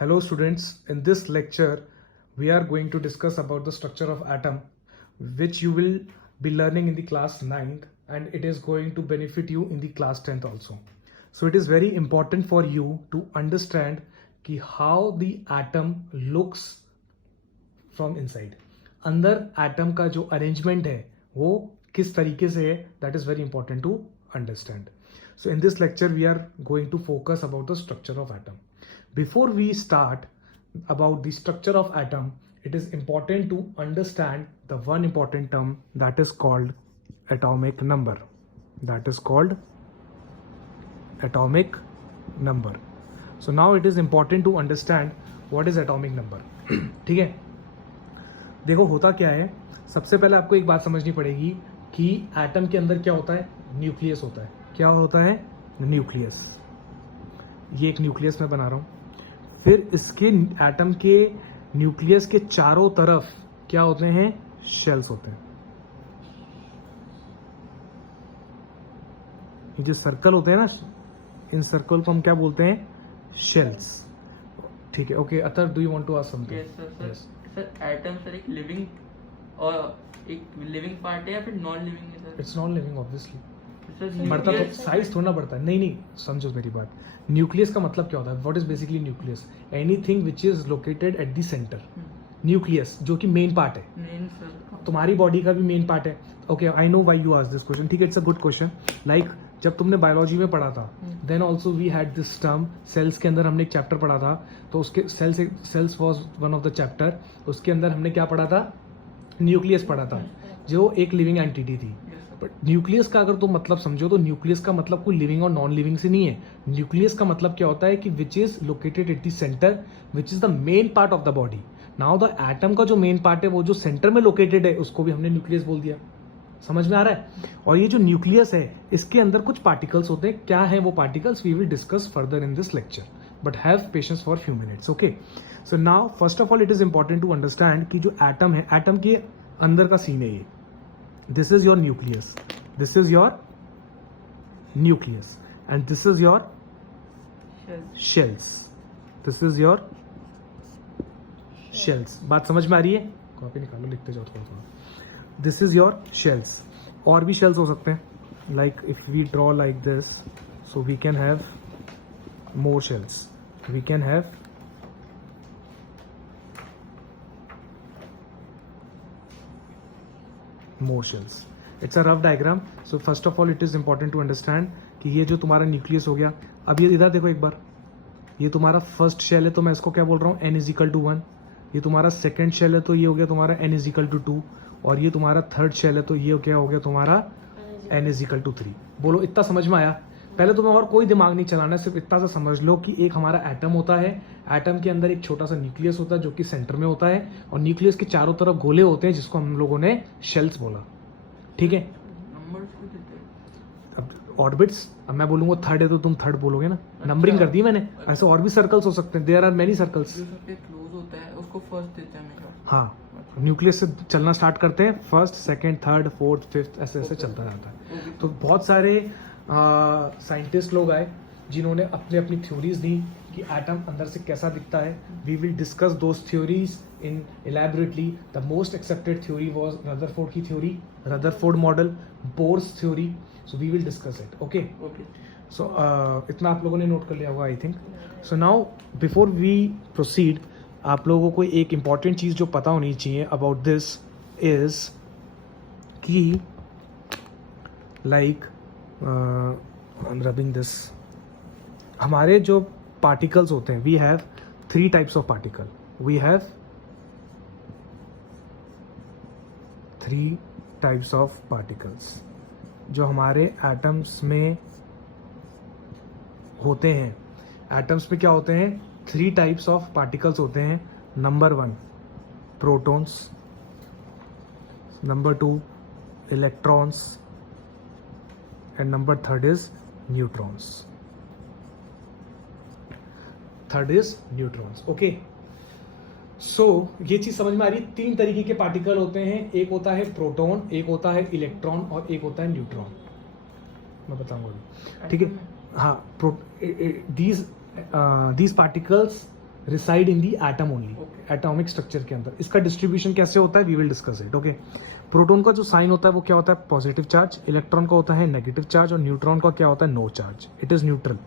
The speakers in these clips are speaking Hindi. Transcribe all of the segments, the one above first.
Hello students, in this lecture we are going to discuss about the structure of atom, which you will be learning in the class 9th and it is going to benefit you in the class 10th also. So it is very important for you to understand कि how the atom looks from inside. अंदर atom का जो arrangement है वो किस तरीके से है, that is very important to understand. So in this lecture we are going to focus about the structure of atom. Before we start about the structure of atom, it is important to understand the one important term that is called atomic number. That is called atomic number. So now it is important to understand what is atomic number. ठीक है, देखो होता क्या है. सबसे पहले आपको एक बात समझनी पड़ेगी कि एटम के अंदर क्या होता है, न्यूक्लियस होता है. क्या होता है, न्यूक्लियस. ये एक न्यूक्लियस मैं बना रहा हूं. फिर इसके एटम के न्यूक्लियस के चारों तरफ क्या होते हैं, शेल्स होते हैं. ये जो सर्कल होते हैं ना, इन सर्कल को हम क्या बोलते हैं, शेल्स. ठीक है, okay. Athar, do you want to ask something? Yes sir. Atom sir एक लिविंग और एक लिविंग पार्ट है या फिर नॉन लिविंग है sir? It's non living obviously. Sir बढ़ता तो साइज थोड़ा बढ़ता है. नहीं, समझो मेरी बात. न्यूक्लियस का मतलब क्या होता है, what is basically nucleus? Anything which is located at the centre. Nucleus जो कि मेन पार्ट है. मेन सर तुम्हारी बॉडी का भी मेन पार्ट है. Okay, I know why you ask this question. ठीक है, it's a good question. Like जब तुमने बायोलॉजी में पढ़ा था, then also we had this term. Cells के अंदर हमने एक चैप्टर पढ़ा था, तो उसके cells was one of the chapter. उसके अंदर हमने क्या पढ़ा था, न्यूक्लियस पढ़ा था, जो एक लिविंग एंटिटी थी. बट न्यूक्लियस का अगर तुम मतलब समझो तो न्यूक्लियस का मतलब कोई लिविंग और नॉन लिविंग से नहीं है. न्यूक्लियस का मतलब क्या होता है कि विच is located at the centre, which is the main part of the body. Now the atom का जो मेन पार्ट है वो जो सेंटर में लोकेटेड है उसको भी हमने न्यूक्लियस बोल दिया. समझ में आ रहा है? और ये जो न्यूक्लियस है इसके अंदर कुछ पार्टिकल्स होते हैं. क्या है वो particles, we will discuss further in this lecture, but have patience for few minutes. Okay, so now first of all it is important to understand कि जो एटम है, एटम के अंदर का सीन है ये. This is your nucleus, this is your nucleus and this is your shells. This is your shells. बात समझ में आ रही है? कॉपी निकालो, लिखते जाओ थोड़ा थोड़ा. This is your shells. और भी shells हो सकते हैं. Like if we draw like this, so we can have more shells. We can have more shells. It's a rough diagram. So first of all it is important to understand कि ये जो तुम्हारा न्यूक्लियस हो गया. अब ये इधर देखो एक बार, ये तुम्हारा फर्स्ट शेल है तो मैं इसको क्या बोल रहा हूँ, n इज इक्वल टू 1. ये तुम्हारा सेकंड शेल है तो ये हो गया तुम्हारा n इज इक्वल टू 2. और ये तुम्हारा थर्ड शेल है तो ये क्या हो गया तुम्हारा n इज इक्वल टू 3. बोलो, इतना समझ में आया? पहले तुम्हें और कोई दिमाग नहीं चलाना है, सिर्फ इतना सा समझ लो कि एक हमारा एटम होता है. एटम के अंदर एक छोटा सा न्यूक्लियस होता है जो कि सेंटर में होता है, और न्यूक्लियस के चारों तरफ गोले होते हैं जिसको हम लोगों ने शेल्स बोला. ठीक है, अब ऑर्बिट्स, अब मैं बोलूंगा थर्ड है तो तुम थर्ड बोलोगे ना. नंबरिंग कर दी मैंने. ऐसे और भी सर्कल्स हो सकते हैं, देयर आर मेनी सर्कल्स. जो सबसे क्लोज होता है उसको फर्स्ट देते हैं हमेशा. हाँ, न्यूक्लियस से चलना स्टार्ट करते हैं, first, second, third, fourth, fifth, ऐसे ऐसे चलता जाता है. तो बहुत सारे साइंटिस्ट लोग आए जिन्होंने अपनी अपनी थ्योरीज दी कि एटम अंदर से कैसा दिखता है. We will discuss those theories in elaborately. The most accepted theory was Rutherford की theory, Rutherford model, Bohr's theory. So we will discuss it. Okay, so इतना आप लोगों ने नोट कर लिया होगा I think. So now before we proceed, आप लोगों को एक इम्पॉर्टेंट चीज़ जो पता होनी चाहिए अबाउट दिस इज कि like I am rubbing this. हमारे जो पार्टिकल्स होते हैं, we have 3 types of particle. We have 3 types of particles जो हमारे एटम्स में होते हैं. एटम्स में क्या होते हैं, 3 टाइप्स ऑफ पार्टिकल्स होते हैं. Number 1 protons, number 2 electrons, and number 3 is neutrons. Third is neutrons. Okay, so ये चीज समझ में आ रही. 3 तरीके के पार्टिकल होते हैं. एक होता है प्रोटॉन, एक होता है इलेक्ट्रॉन, और एक होता है न्यूट्रॉन. मैं बताऊंगा. ठीक है, हाँ. these particles reside in the atom only, Okay. Atomic structure के अंदर। इसका डिस्ट्रीब्यूशन कैसे होता है, we will discuss it. Okay, proton का जो साइन होता है वो क्या होता है, पॉजिटिव चार्ज। इलेक्ट्रॉन का होता है नेगेटिव चार्ज, और न्यूट्रॉन का क्या होता है, no charge. It is neutral,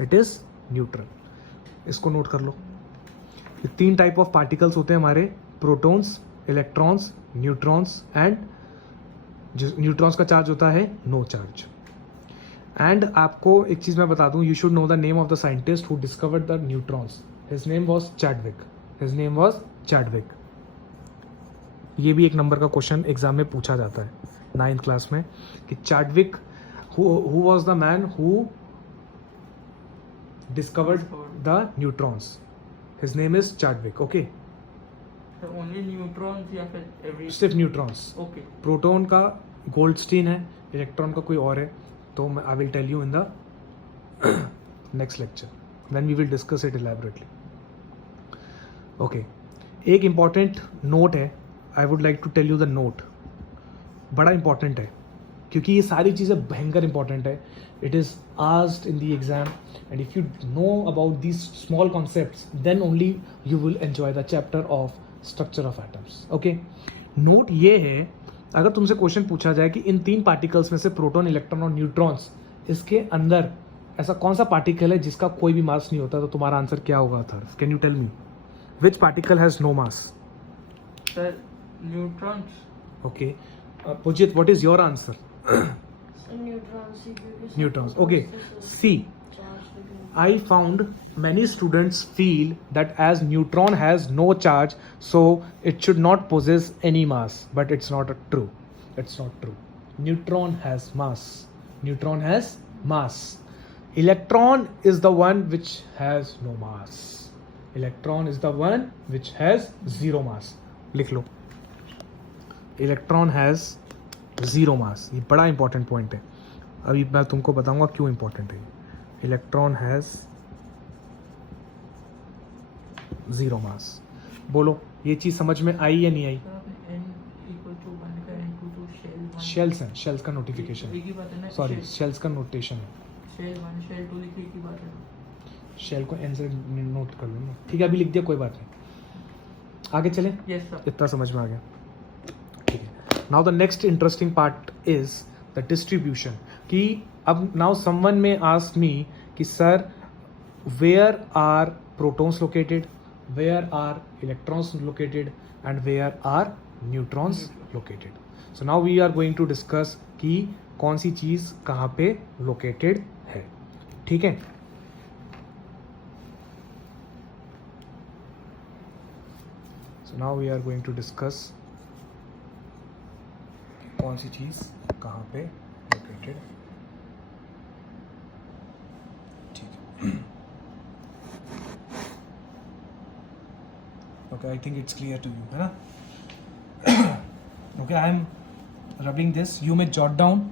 it is neutral. इसको नोट कर लो। ये 3 टाइप ऑफ पार्टिकल्स होते हैं हमारे, protons, electrons, neutrons, and neutrons का चार्ज होता है नो चार्ज। एंड आपको एक चीज मैं बता दूं, you should know the name of the scientist who discovered the neutrons. His name was Chadwick, his name was Chadwick. ये भी एक नंबर का क्वेश्चन एग्जाम में पूछा जाता है 9th क्लास में, कि Chadwick who was the man who discovered the neutrons. His name is Chadwick. Okay, only neutrons या फिर एवरी? सिर्फ न्यूट्रॉन्स। ओके। प्रोटॉन का गोल्डस्टीन है, इलेक्ट्रॉन का कोई और है, तो I will tell you in the next lecture, then we will discuss it elaborately. Okay, एक इंपॉर्टेंट नोट है, I would like to tell you the note. बड़ा इंपॉर्टेंट है क्योंकि ये सारी चीज़ें भयंकर इंपॉर्टेंट है। It is asked in the exam, and if you know about these small concepts then only you will enjoy the chapter of structure of atoms. Okay, note ये है, अगर तुमसे क्वेश्चन पूछा जाए कि इन 3 पार्टिकल्स में से प्रोटॉन, इलेक्ट्रॉन और न्यूट्रॉन्स, इसके अंदर ऐसा कौन सा पार्टिकल है जिसका कोई भी मास नहीं होता, तो तुम्हारा आंसर क्या होगा third? Can you tell me which particle has no mass? Sir neutrons. Okay, Pujit, what is your answer? Neutrons. Neutrons. Okay. See, I found many students feel that as neutron has no charge, so it should not possess any mass. But it's not true. It's not true. Neutron has mass. Neutron has mass. Electron is the one which has no mass. Electron is the one which has zero mass. लिख लो, इलेक्ट्रॉन हैज 0 मास। ये बड़ा इंपॉर्टेंट पॉइंट है, अभी मैं तुमको बताऊंगा क्यों इंपॉर्टेंट है। इलेक्ट्रॉन हैज 0 मास। बोलो, ये चीज समझ में आई या नहीं आई? शेल्स हैं, शेल्स का नोटिफिकेशन, सॉरी शेल्स का नोटेशन है। शेल 1 शेल 2 लिखिए की बात है। शेल को एन से नोट कर लो ना, ठीक है, अभी लिख दिया, कोई बात नहीं। आगे चले, यस सर। इतना समझ में आ गया, ठीक है। Now the next interesting part is the distribution. कि अब now someone may ask me कि sir where are protons located, where are electrons located, and where are neutrons located. So now we are going to discuss कि कौन सी चीज कहाँ पे लोकेटेड है, ठीक है। So now we are going to discuss कौन सी चीज कहाँ पे लोकेटेड, ठीक है। Okay, I think it's clear to you, है ना? Okay, I am rubbing this. You may jot down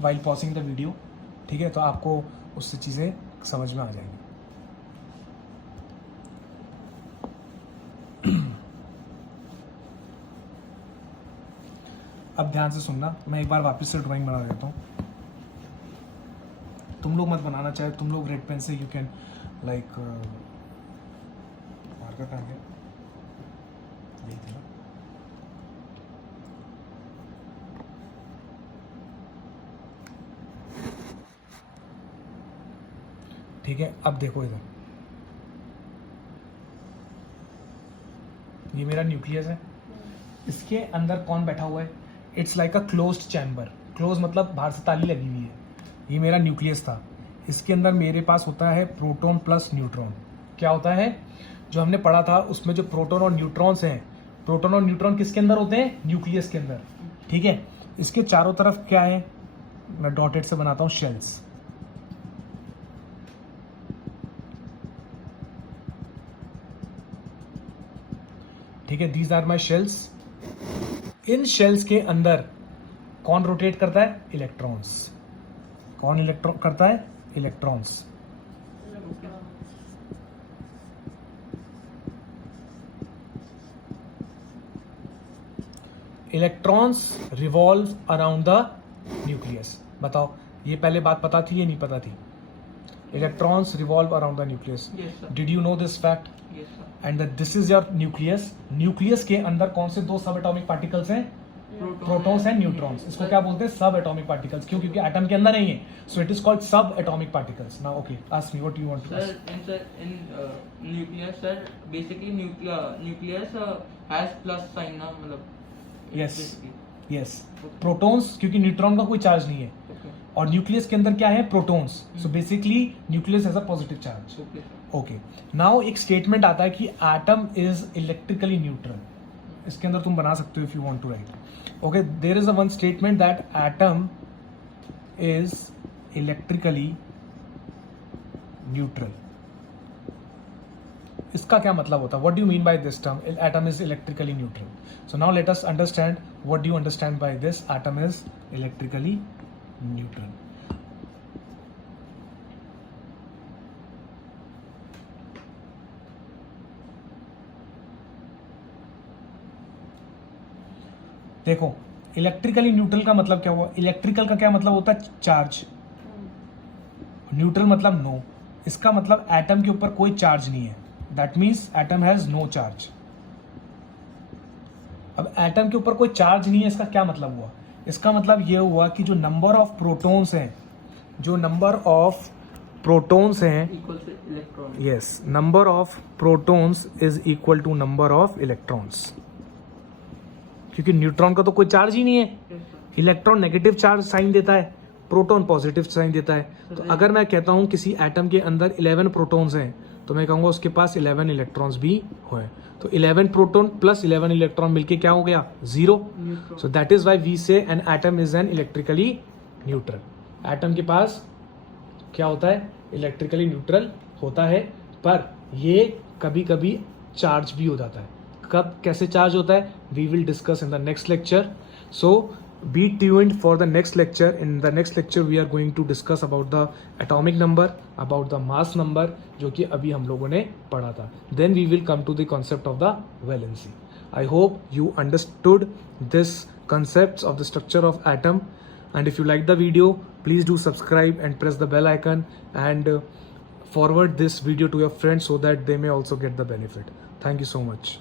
while pausing the video, ठीक है, तो आपको उससे चीजें समझ में आ जाएंगी। अब ध्यान से सुनना, मैं एक बार वापस से ड्राइंग बना देता हूँ, तुम लोग मत बनाना, चाहे तुम लोग रेड पेन से यू कैन लाइक मार्कर कहाँ गया, यही था ना। ठीक है, अब देखो इधर, ये मेरा न्यूक्लियस है, इसके अंदर कौन बैठा हुआ है? It's like a closed chamber. Close मतलब बाहर से ताली लगी हुई है। ये मेरा न्यूक्लियस था, इसके अंदर मेरे पास होता है प्रोटॉन प्लस न्यूट्रॉन। क्या होता है, जो हमने पढ़ा था उसमें जो प्रोटॉन और न्यूट्रॉन्स हैं, प्रोटॉन और न्यूट्रॉन किसके अंदर होते हैं? न्यूक्लियस के अंदर, ठीक है। इसके चारों तरफ क्या है, मैं डॉटेड से बनाता हूँ, शेल्स। ठीक है, दीज आर माई शेल्स। इन शेल्स के अंदर कौन रोटेट करता है? इलेक्ट्रॉन्स। कौन इलेक्ट्रॉन करता है? Electrons. Electrons revolve around the nucleus. बताओ, ये पहले बात पता थी या नहीं पता थी? Electrons revolve around the nucleus. Yes, sir. Did you know this fact? Yes, sir. And that this is your nucleus. Nucleus के अंदर कौन से दो सब एटॉमिक पार्टिकल्स हैं? Protons and neutrons. इसको क्या बोलते हैं? सब एटॉमिक पार्टिकल्स. क्यों? क्योंकि एटम के अंदर नहीं है. So it is called sub atomic particles. Now okay, ask me what you want to Sir, ask. in nucleus, sir, basically nucleus has plus sign ना, मतलब Yes. basically. यस, प्रोटॉन्स, क्योंकि न्यूट्रॉन का कोई चार्ज नहीं है. Okay. और न्यूक्लियस के अंदर क्या है? Protons. So basically nucleus has a positive charge. Okay, sir. Okay, now एक स्टेटमेंट आता है कि एटम इज इलेक्ट्रिकली न्यूट्रल. इसके अंदर तुम बना सकते हो if you want to write. Okay, there is a one statement that atom is electrically neutral. इसका क्या मतलब होता है? What do you mean by this term atom is electrically neutral? So now let us understand what do you understand by this atom is electrically neutral. देखो, इलेक्ट्रिकली न्यूट्रल का मतलब क्या हुआ? इलेक्ट्रिकल का क्या मतलब होता है? चार्ज. न्यूट्रल मतलब नो. इसका मतलब एटम के ऊपर कोई चार्ज नहीं है. That means atom has no charge. अब एटम के ऊपर कोई चार्ज नहीं है, इसका क्या मतलब हुआ? इसका मतलब ये हुआ कि जो नंबर ऑफ प्रोटॉन्स हैं, जो नंबर ऑफ प्रोटॉन्स हैं, Equals to electron. Yes, number of protons is equal to number of electrons. क्योंकि न्यूट्रॉन का तो कोई चार्ज ही नहीं है. Yes, sir. Electron negative charge sign देता है, प्रोटॉन पॉजिटिव साइन देता है. तो अगर मैं कहता हूं किसी एटम के अंदर 11 प्रोटॉन्स हैं, तो मैं कहूंगा उसके पास 11 इलेक्ट्रॉन्स भी हैं. तो 11 प्रोटॉन प्लस 11 इलेक्ट्रॉन मिलके क्या हो गया? 0. Neutron. So that is why we say an atom is an electrically neutral. Atom के पास क्या होता है? इलेक्ट्रिकली न्यूट्रल होता है, पर ये कभी कभी चार्ज भी हो जाता है. कब कैसे चार्ज होता है? We will discuss in the next lecture. So be tuned for the next lecture. In the next lecture we are going to discuss about the atomic number, about the mass number, जो कि अभी हम लोगों ने पढ़ा था. Then we will come to the concept of the valency. I hope you understood this concepts of the structure of atom, and if you like the video, please do subscribe and press the bell icon, and forward this video to your friends so that they may also get the benefit. Thank you so much.